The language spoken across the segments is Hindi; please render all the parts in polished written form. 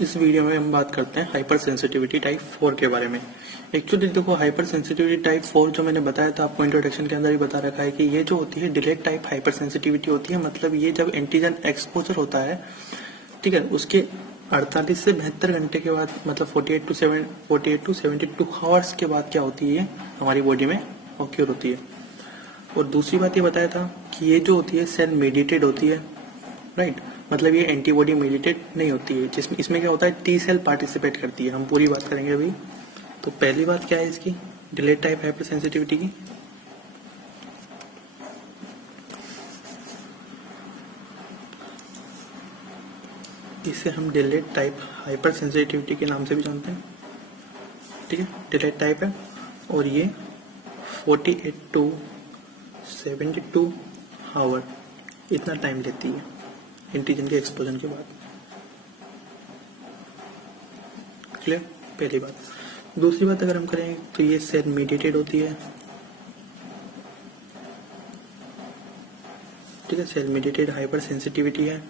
इस वीडियो में हम बात करते हैं हाइपर सेंसिटिविटी टाइप 4 के बारे में। एक्चुअली देखो, हाइपर सेंसिटिविटी टाइप 4 जो मैंने बताया था आपको इंट्रोडक्शन के अंदर ही बता रखा है कि ये जो होती है डिलेड टाइप हाइपर सेंसिटिविटी होती है। मतलब ये जब एंटीजन एक्सपोजर होता है, ठीक है, उसके 48 से 72 घंटे के बाद, मतलब 48 टू 72 आवर्स के बाद क्या होती है हमारी बॉडी में ऑक्यूर होती है। और दूसरी बात ये बताया था कि ये जो होती है सेल मेडिएटेड होती है, राइट। मतलब ये एंटीबॉडी मेडिएटेड नहीं होती है, जिसमें इसमें क्या होता है टी सेल पार्टिसिपेट करती है। हम पूरी बात करेंगे अभी। तो पहली बात क्या है इसकी, डिलेड टाइप हाइपर सेंसिटिविटी की। इसे हम डिलेड टाइप हाइपर सेंसिटिविटी के नाम से भी जानते हैं, ठीक है। डिलेड टाइप है और ये 48 टू 72 आवर इतना टाइम लेती है एंटीजन के एक्सपोजर के बाद। क्लियर, पहली बात। दूसरी बात अगर हम करें तो ये सेल मीडिएटेड होती है, ठीक है। सेल मीडिएटेड हाइपर सेंसिटिविटी है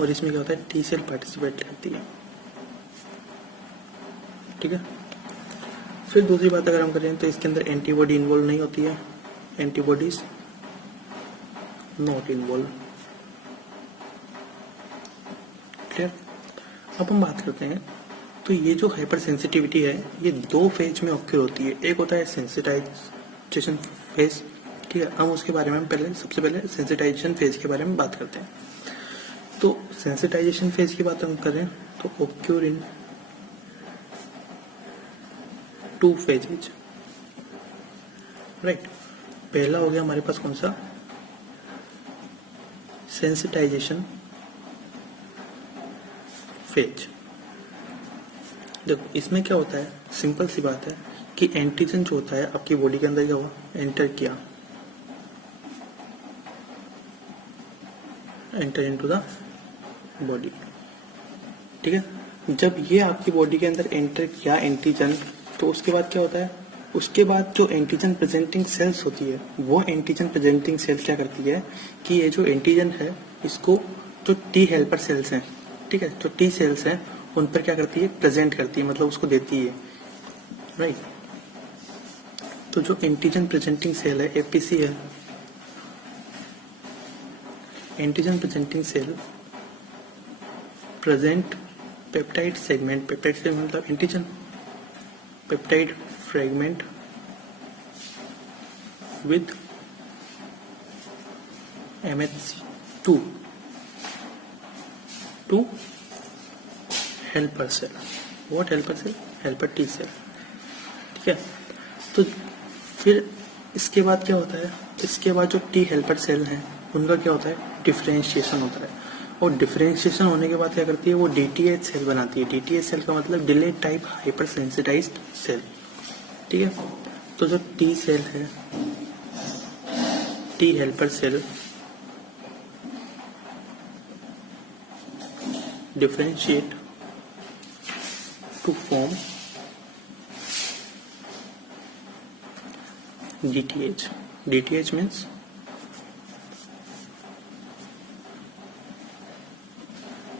और इसमें क्या होता है टी सेल पार्टिसिपेट करती है, ठीक है। फिर दूसरी बात अगर हम करें तो इसके अंदर एंटीबॉडी इन्वॉल्व नहीं होती है, एंटीबॉडीज नॉट इन्वॉल्व। क्लियर। अब हम बात करते हैं तो ये जो हाइपर सेंसिटिविटी है ये दो फेज में ऑक्यूर होती है। एक होता है सेंसिटाइजेशन फेज, ठीक है। हम उसके बारे में सबसे पहले सेंसिटाइजेशन फेज के बारे में बात करते हैं। तो सेंसिटाइजेशन फेज की बात हम करें तो ऑक्यूर इन 2 फेजेज, राइट। पहला हो गया हमारे पास कौन सा, सेंसिटाइजेशन फेज। देखो इसमें क्या होता है, सिंपल सी बात है कि एंटीजन जो होता है आपकी बॉडी के अंदर क्या हुआ, एंटर किया, एंटर इनटू द बॉडी, ठीक है। जब ये आपकी बॉडी के अंदर एंटर किया एंटीजन, तो उसके बाद क्या होता है, उसके बाद जो एंटीजन प्रेजेंटिंग सेल्स होती है वो एंटीजन प्रेजेंटिंग सेल्स क्या करती है कि ये जो एंटीजन है इसको जो टी हेल्पर सेल्स हैं, ठीक है, जो टी सेल्स हैं उन पर क्या करती है, प्रेजेंट करती है, मतलब उसको देती है, राइट। तो जो एंटीजन प्रेजेंटिंग सेल है एपीसी है, antigen presenting cell present peptide segment, peptide segment मतलब antigen peptide fragment with MHC2 to helper cell. What helper cell? Helper T cell, ठीक है। तो फिर इसके बाद क्या होता है, इसके बाद जो टी हेल्पर सेल हैं उनका क्या होता है, डिफरेंशिएशन होता है। और डिफरेंशिएशन होने के बाद क्या करती है, वो डीटीएच सेल बनाती है। डीटीएच सेल का मतलब delayed type hyper sensitized cell, ठीक है। तो जो टी सेल है, T helper cell differentiate to form DTH. DTH means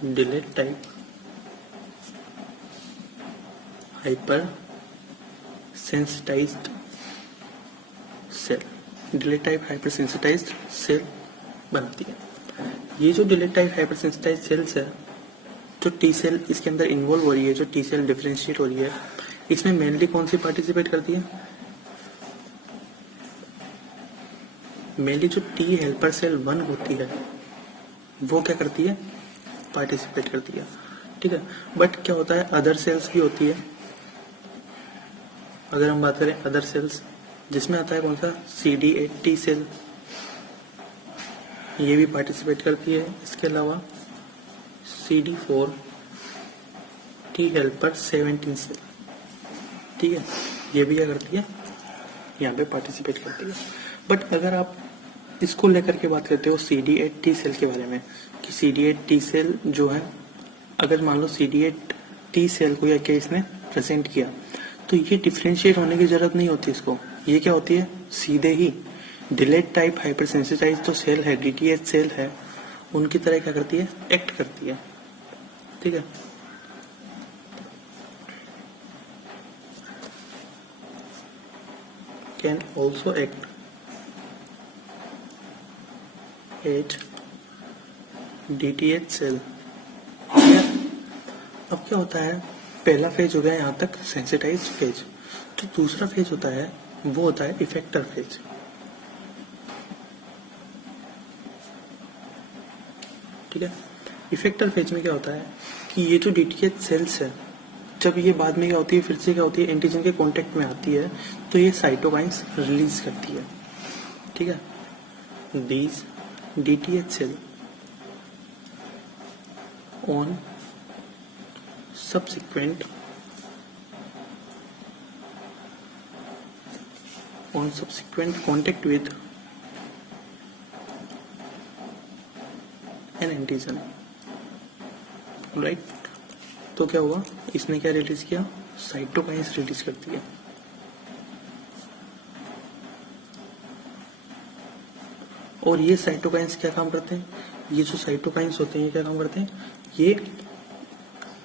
delayed type hyper sensitized cell, delayed type hyper sensitized cell बनती है। ये जो delayed type hyper sensitized cells है, जो टी सेल इसके अंदर इन्वॉल्व हो रही है, जो टी सेल डिफरेंशिएट हो रही है, इसमें मेनली कौन सी पार्टिसिपेट करती है, मेनली जो टी हेल्पर सेल 1 होती है वो क्या करती है, पार्टिसिपेट करती है, ठीक है। बट क्या होता है, अदर सेल्स भी होती है। अगर हम बात करें अदर सेल्स, जिसमें आता है कौन सा, CD8 टी सेल, ये भी पार्टिसिपेट करती है। इसके अलावा CD4 टी हेल्पर 17 सेल, ठीक है, ये भी क्या करती है, यहाँ पे पार्टिसिपेट करती है। बट अगर आप इसको लेकर के बात करते हो CD8 टी सेल के बारे में, कि CD8 टी सेल जो है, अगर मान लो CD8 टी सेल को या क्या इसने प्रेजेंट किया, तो ये डिफरेंशिएट होने की जरूरत नहीं होती इसको। ये क्या होती है, सीधे ही डिलेड टाइप हाइपर सेंसिटाइज्ड जो सेल है, डीटीएच सेल है, उनकी तरह क्या करती है, एक्ट करती है, ठीक है। Can also act as DTH cell. अब क्या होता है, पहला फेज हो गया यहाँ तक सेंसिटाइज फेज। जो दूसरा फेज होता है वो होता है इफेक्टर फेज। ठीक है, इफेक्टर फेज में क्या होता है कि ये जो DTH सेल्स है, जब ये बाद में क्या होती है, फिर से क्या होती है, एंटीजन के कांटेक्ट में आती है तो ये साइटोकाइंस रिलीज करती है। ठीक है, these DTH cell on subsequent contact with an antigen, right. तो क्या हुआ, इसने क्या रिलीज किया, साइटोकाइंस रिलीज करती है। और ये साइटोकाइंस क्या काम करते हैं, ये जो साइटोकाइंस होते हैं ये क्या काम करते हैं, ये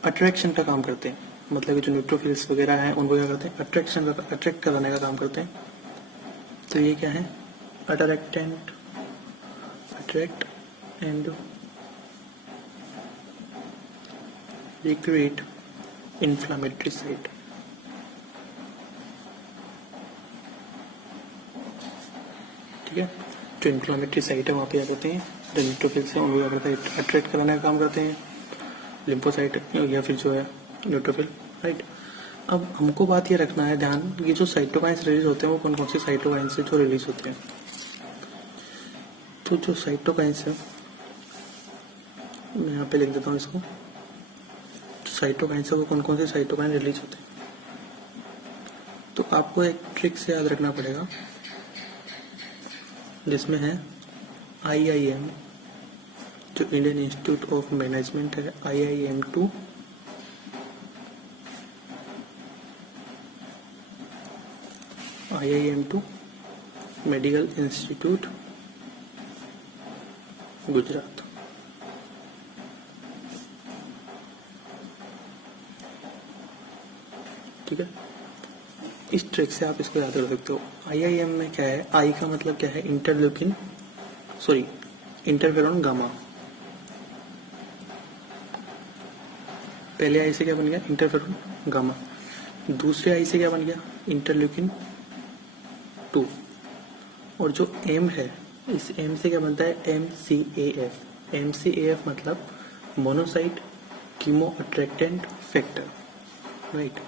अट्रैक्शन का काम करते हैं। मतलब जो न्यूट्रोफिल्स वगैरह हैं उनको क्या करते हैं, अट्रैक्ट कराने का काम करते हैं। तो ये क्या है, attract and recreate inflammatory site. ठीक है, जो इन्फ्लामेटरी साइट है वहाँ पे क्या करते हैं, जो न्यूट्रोफिल्स हैं उनको क्या करते हैं, अट्रैक्ट कराने का काम करते हैं, लिम्फोसाइट या फिर जो है न्यूट्रोफिल, राइट। अब हमको बात ये रखना है ध्यान, ये जो साइटोकाइंस रिलीज होते हैं वो कौन कौन से साइटोकाइंस से जो रिलीज होते हैं। तो जो साइटोकाइंस है, मैं यहाँ पे लिख देता हूँ इसको, जो साइटोकाइंस है वो कौन कौन से साइटोकाइन रिलीज होते हैं। तो आपको एक ट्रिक से याद रखना पड़ेगा, जिसमें है IIM, जो इंडियन इंस्टीट्यूट ऑफ मैनेजमेंट है, IIM2, मेडिकल इंस्टीट्यूट गुजरात। ठीक है, इस ट्रिक से आप इसको याद रख सकते हो। IIM में क्या है, आई का मतलब क्या है, इंटरफेरॉन गामा। पहले आई से क्या बन गया, इंटरफेरॉन गामा। दूसरे आई से क्या बन गया, इंटरल्यूकिन 2। और जो एम है, इस एम से क्या बनता है, MCAF। MCAF मतलब monocyte chemo attractant factor, right.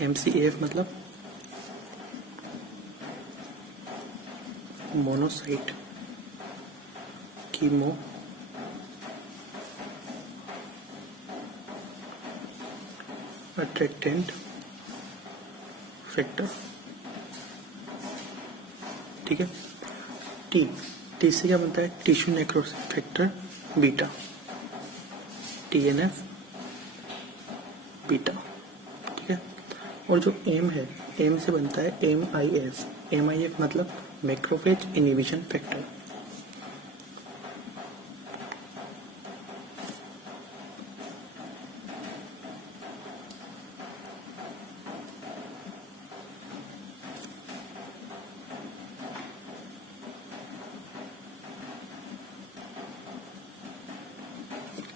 MCAF मतलब मोनोसाइट कीमो अट्रैक्टेंट फैक्टर। ठीक है, टी से क्या बनता है, tissue necrosis factor beta, TNF beta. ठीक है, और जो एम है, एम से बनता है MIF मतलब मैक्रोफेज इनहिबिशन फैक्टर।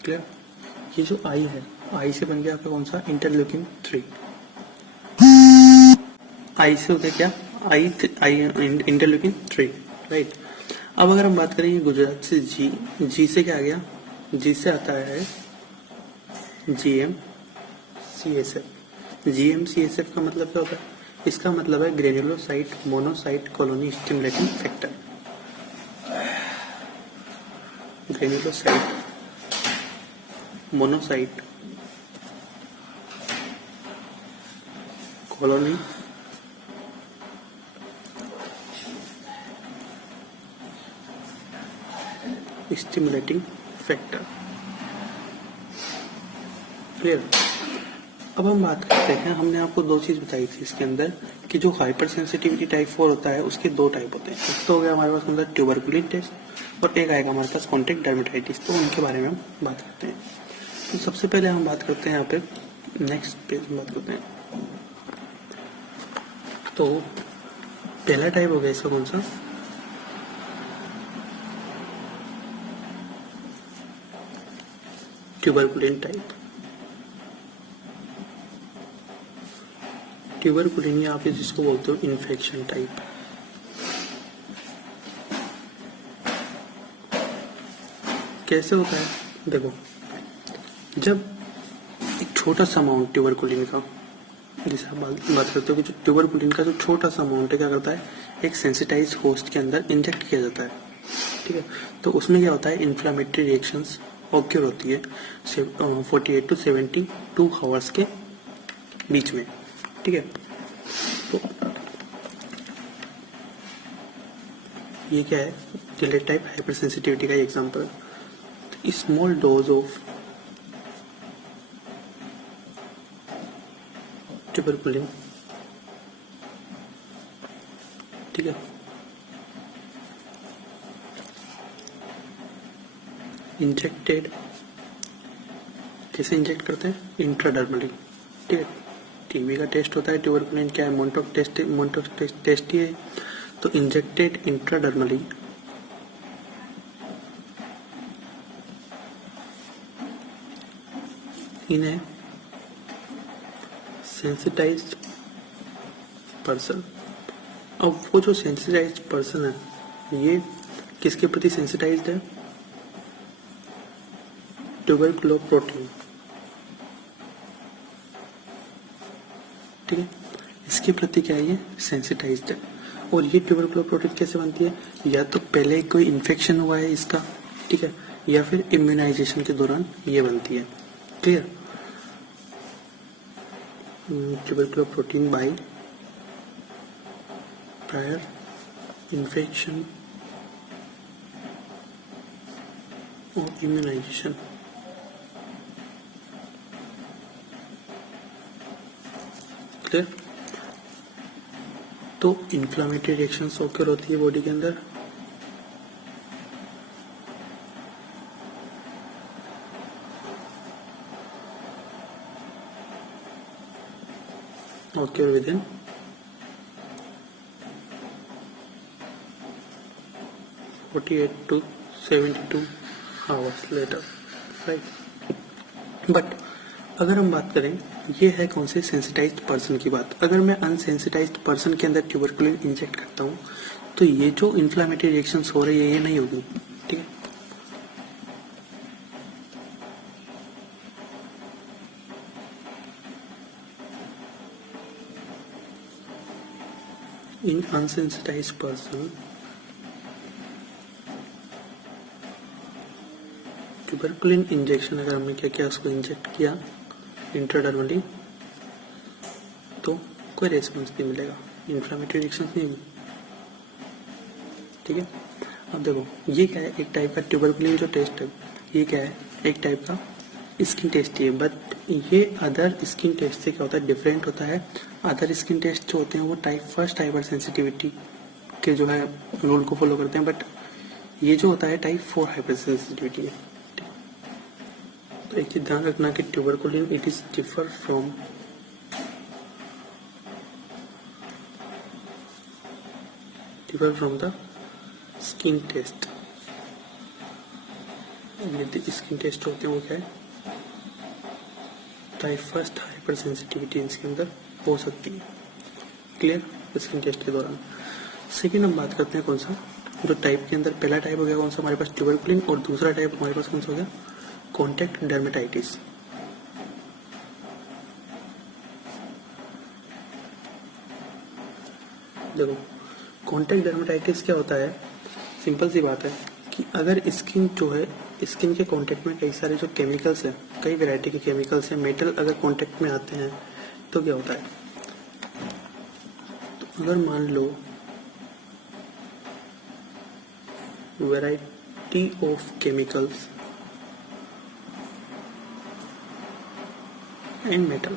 क्लियर, ये जो आई है, आई से बन गया आपका कौन सा, इंटरल्यूकिन 3। आई से होते क्या, आई इंटरल्यूकिन 3, राइट। अब अगर हम बात करेंगे गुजरात से, जी से क्या आ गया, जी से आता है GMCSF का मतलब क्या होता है, इसका मतलब है granulocyte monocyte colony stimulating factor. Granulocyte monocyte colony stimulating factor. Clear. अब हम बात करते हैं, हमने आपको दो चीज बताई थी इसके अंदर कि जो हाइपर सेंसिटिविटी टाइप 4 होता है उसके दो टाइप होते हैं। एक तो हो गया हमारे पास अंदर ट्यूबरकुलिन टेस्ट और एक आएगा हमारे पास कॉन्टैक्ट डर्मेटाइटिस। तो उनके बारे में हम बात करते हैं। तो सबसे पहले हम बात करते हैं यहाँ पे नेक्स्ट पेज में बात करते हैं। तो पहला टाइप हो गया इसका कौन सा, ट्यूबरकुलिन टाइप। ट्यूबरकुलिन या आप जिसको बोलते हो इन्फेक्शन टाइप। कैसे होता है, देखो जब एक छोटा सा अमाउंट ट्यूबरकुलिन का, जैसे आप बात करते हो कि जो ट्यूबरकुलिन का जो छोटा सा अमाउंट है क्या करता है, एक सेंसिटाइज होस्ट के अंदर इंजेक्ट किया जाता है, ठीक है। तो उसमें क्या होता है, इन्फ्लामेटरी रिएक्शंस ऑक्यूर होती है 48 to 72 आवर्स के बीच में, ठीक है। तो ये क्या है, डिलेट टाइप हाइपर सेंसिटिविटी का एग्जांपल है। स्मॉल डोज ऑफ ट्यूबरकुलिन, ठीक है, इंजेक्टेड, कैसे इंजेक्ट करते हैं, इंट्राडर्मली, ठीक है। टीबी का टेस्ट होता है, ट्यूबरकुलिन क्या है, मोंटोक टेस्ट ही है। तो इंजेक्टेड इंट्राडर्मली इन ए सेंसिटाइज्ड पर्सन। अब वो जो सेंसिटाइज्ड पर्सन है ये किसके प्रति सेंसिटाइज्ड है, ट्यूबरकुलोप्रोटीन, ठीक है, इसके प्रति क्या है, ये सेंसिटाइज्ड है। और ये ट्यूबरकुलोप्रोटीन कैसे बनती है, या तो पहले कोई इन्फेक्शन हुआ है इसका, ठीक है, या फिर इम्यूनाइजेशन के दौरान ये बनती है, क्लियर। ट्यूबरकुलोप्रोटीन बाय प्रायर इन्फेक्शन और इम्यूनाइजेशन, क्लियर। तो इन्फ्लामेटरी रिएक्शंस ऑकर होती है बॉडी के अंदर, occur within 48 to 72 hours later, right। But अगर हम बात करें, ये है कौन से सेंसिटाइज्ड पर्सन की बात। अगर मैं अनसेंसिटाइज्ड पर्सन के अंदर ट्यूबरकुलिन इंजेक्ट करता हूँ तो ये जो इन्फ्लामेटरी रिएक्शंस हो रही है ये नहीं होगी, ठीक है। इन अनसेंसिटाइज्ड पर्सन ट्यूबरकुलिन इंजेक्शन अगर हमने क्या किया, उसको इंजेक्ट किया इंट्राडर्मली, तो कोई रेस्पॉन्स नहीं मिलेगा, इन्फ्लामेटरी रिएक्शंस नहीं होगी, ठीक है। अब देखो ये क्या है, एक टाइप का ट्यूबरकुलिन जो टेस्ट है ये क्या है, एक टाइप का स्किन टेस्ट ही है। बट ये अदर स्किन टेस्ट से क्या होता है, डिफरेंट होता है। अदर स्किन टेस्ट जो होते हैं वो टाइप फर्स्ट हाइपर सेंसिटिविटी के जो है रूल को फॉलो करते हैं, बट ये जो होता है टाइप 4 हाइपर सेंसिटिविटी है। तो एक चीज ध्यान रखना कि tuberculin it is differ from the skin test. Skin test होते हैं वो क्या है, टाइप फर्स्ट हाइपर सेंसिटिविटी इसके अंदर हो सकती है, क्लियर, स्किन टेस्ट के दौरान। सेकेंड हम बात करते हैं कौन सा, जो टाइप के अंदर पहला टाइप हो गया कौन सा हमारे पास, ट्यूबरकुलिन, और दूसरा टाइप हमारे पास कौन सा हो गया, कॉन्टैक्ट डर्मेटाइटिस। देखो कॉन्टैक्ट डर्मेटाइटिस क्या होता है, सिंपल सी बात है कि अगर स्किन जो है, स्किन के कांटेक्ट में कई सारे जो केमिकल्स हैं, कई वैरायटी के केमिकल्स हैं, मेटल अगर कांटेक्ट में आते हैं तो क्या होता है, तो अगर मान लो variety of chemicals and metal,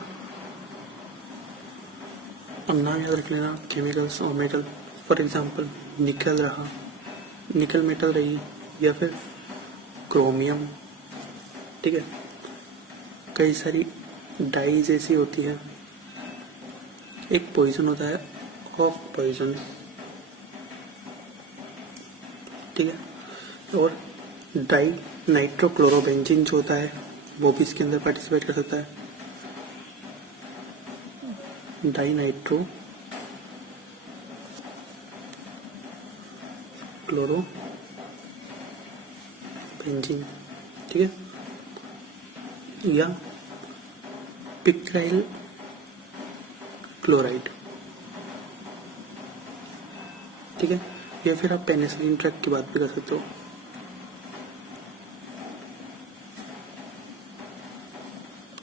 अब नाम याद रख लेना, केमिकल्स और मेटल। फॉर एग्जांपल निकल रहा, निकल मेटल रही, या फिर क्रोमियम, ठीक है, कई सारी डाई जैसी होती है, एक पॉइजन होता है ऑफ पॉइजन, ठीक है। और डाई नाइट्रोक्लोरोबेंजीन जो होता है वो भी इसके अंदर पार्टिसिपेट कर सकता है। डाई नाइट्रो क्लोरोबेंजीन, ठीक है, या पिक्राइल क्लोराइड, ठीक है, या फिर आप पेनिसिलिन ड्रग की बात भी कर सकते हो।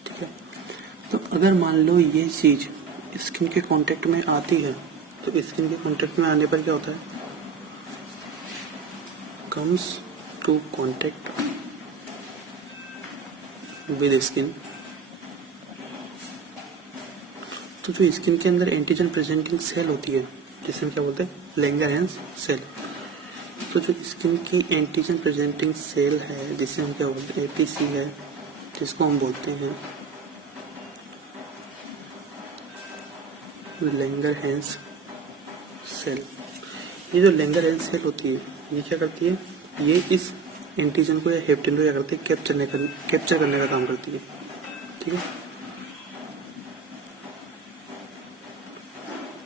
ठीक है, तो अगर मान लो ये चीज स्किन के कांटेक्ट में आती है तो स्किन के कांटेक्ट में आने पर क्या होता है, comes to contact with skin. तो जो स्किन के अंदर एंटीजन प्रेजेंटिंग सेल होती है जिसे हम क्या बोलते हैं, लैंगरहैंस सेल। तो जो स्किन की एंटीजन प्रेजेंटिंग सेल है जिसे हम क्या बोलते हैं, एपीसी है, जिसको हम बोलते हैं लैंगरहैंस सेल। ये जो लैंगरहैंस सेल होती है ये क्या करती है, ये इस एंटीजन को या हेप्टेन को क्या करती है, कैप्चर करने का काम करती है। ठीक है,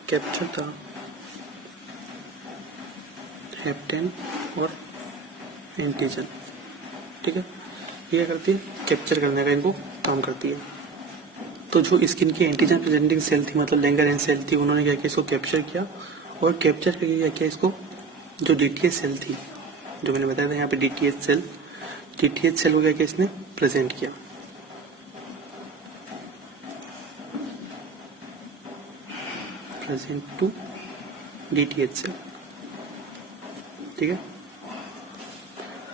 कैप्चर द हेप्टेन और एंटीजन। ठीक है, ये क्या करती है, कैप्चर करने का इनको काम करती है। तो जो स्किन की एंटीजन प्रेजेंटिंग सेल थी, मतलब लैंगरहैंस सेल थी, उन्होंने क्या किया, इसको कैप्चर किया और कैप्चर करके क्या किया, इसको जो डीटीएच सेल थी, जो मैंने बताया था यहाँ पे डीटीएच सेल को क्या किया, इसने प्रेजेंट किया। Present to DTH cell. ठीक है,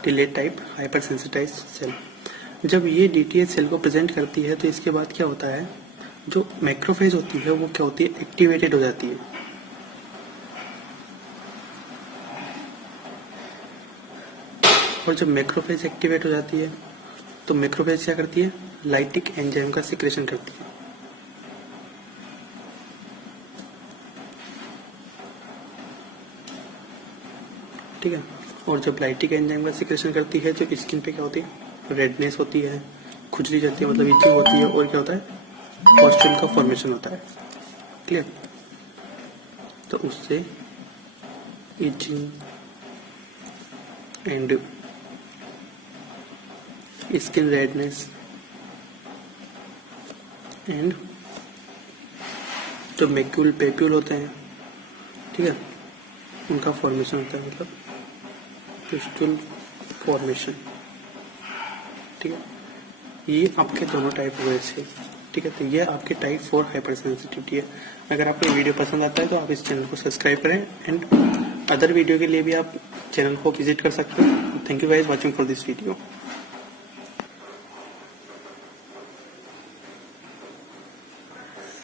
delayed type hyper sensitize cell. जब ये डीटीएच सेल को प्रेजेंट करती है तो इसके बाद क्या होता है, जो मैक्रोफेज होती है वो क्या होती है, एक्टिवेटेड हो जाती है। और जब मैक्रोफेज एक्टिवेट हो जाती है तो मैक्रोफेज क्या करती है, लाइटिक एंजाइम का सिक्रेशन करती है। ठीक है, और जब लाइटिक एंजाइम का सिक्रेशन करती है तो स्किन पे क्या होती है, रेडनेस होती है, खुजली जाती है, मतलब इचिंग होती है, और क्या होता है, पॉस्चुल का फॉर्मेशन होता है। क्लियर, तो उससे etching and skin redness and जो मैक्यूल पेप्यूल होते हैं, ठीक है, उनका फॉर्मेशन होता है, मतलब पिस्टुल फॉर्मेशन। ठीक है, ये आपके दोनों टाइप हुए थे। ठीक है, तो ये आपके टाइप 4 हाइपर सेंसिटिविटी है। अगर आपको वीडियो पसंद आता है तो आप इस चैनल को सब्सक्राइब करें एंड अदर वीडियो के लिए भी आप चैनल को विजिट कर सकते हो। Thank you guys watching for this video.